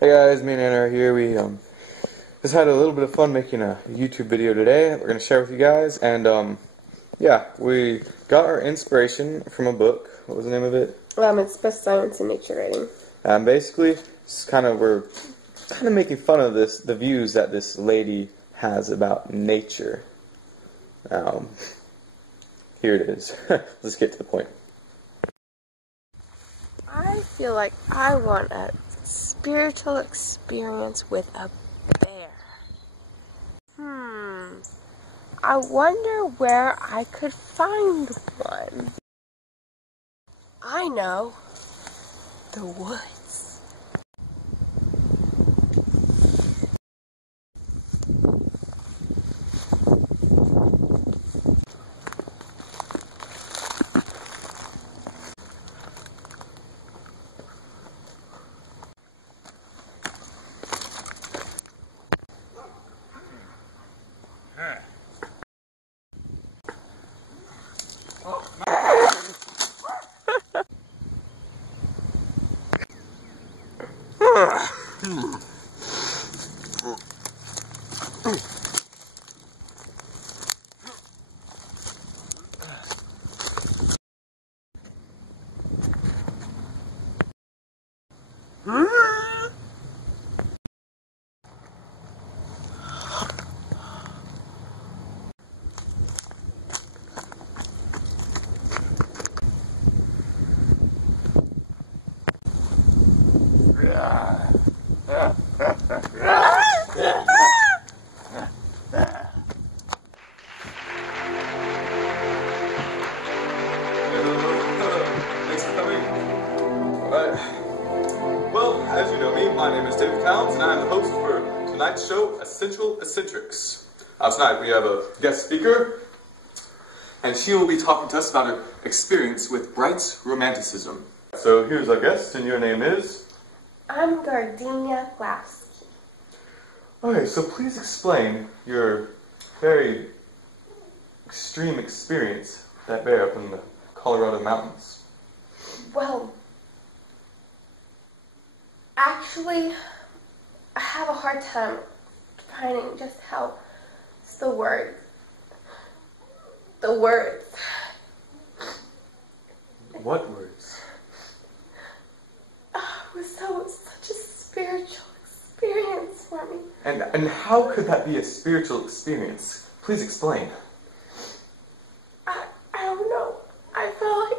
Hey guys, me and Anna are here. We just had a little bit of fun making a YouTube video today that we're going to share with you guys. And yeah, we got our inspiration from a book. What was the name of it? It's Best Science and Nature Writing. Basically, we're kind of making fun of the views that this lady has about nature. Here it is. Let's get to the point. I feel like I want a spiritual experience with a bear. I wonder where I could find one. I know. The woods. Thanks for coming. Well, as you know me, my name is David Towns, and I'm the host for tonight's show, Essential Eccentrics. Tonight we have a guest speaker, and she will be talking to us about her experience with Bright's Romanticism. So here's our guest, and your name is? I'm Gardenia Lasky. Okay, so please explain your very extreme experience with that bear up in the Colorado mountains. Well, actually, I have a hard time finding just how it's the words. The words. What words? It was such a spiritual experience for me. And how could that be a spiritual experience? Please explain. I don't know. I felt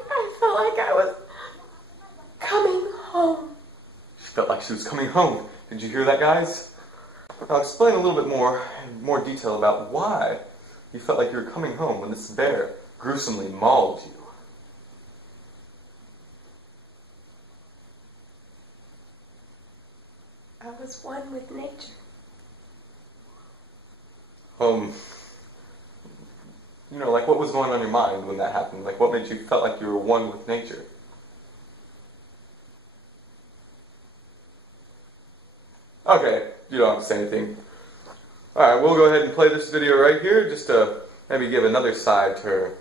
like I was coming home. She felt like she was coming home. Did you hear that, guys? Now explain a little bit more, in more detail about why you felt like you were coming home when this bear gruesomely mauled you. I was one with nature. Like what was going on in your mind when that happened? Like what made you felt like you were one with nature? Okay, you don't have to say anything. Alright, we'll go ahead and play this video right here just to maybe give another side to her,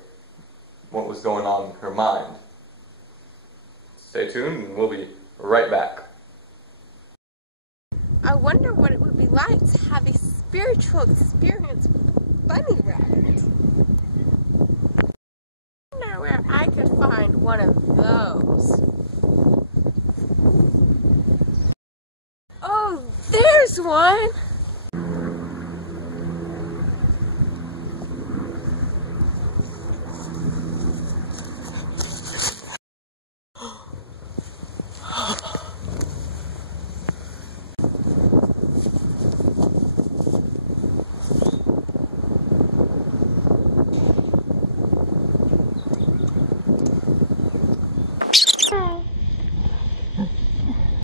what was going on in her mind. Stay tuned and we'll be right back. I wonder what it would be like to have a spiritual experience with a bunny rabbit. I wonder where I could find one of those. Oh, there's one!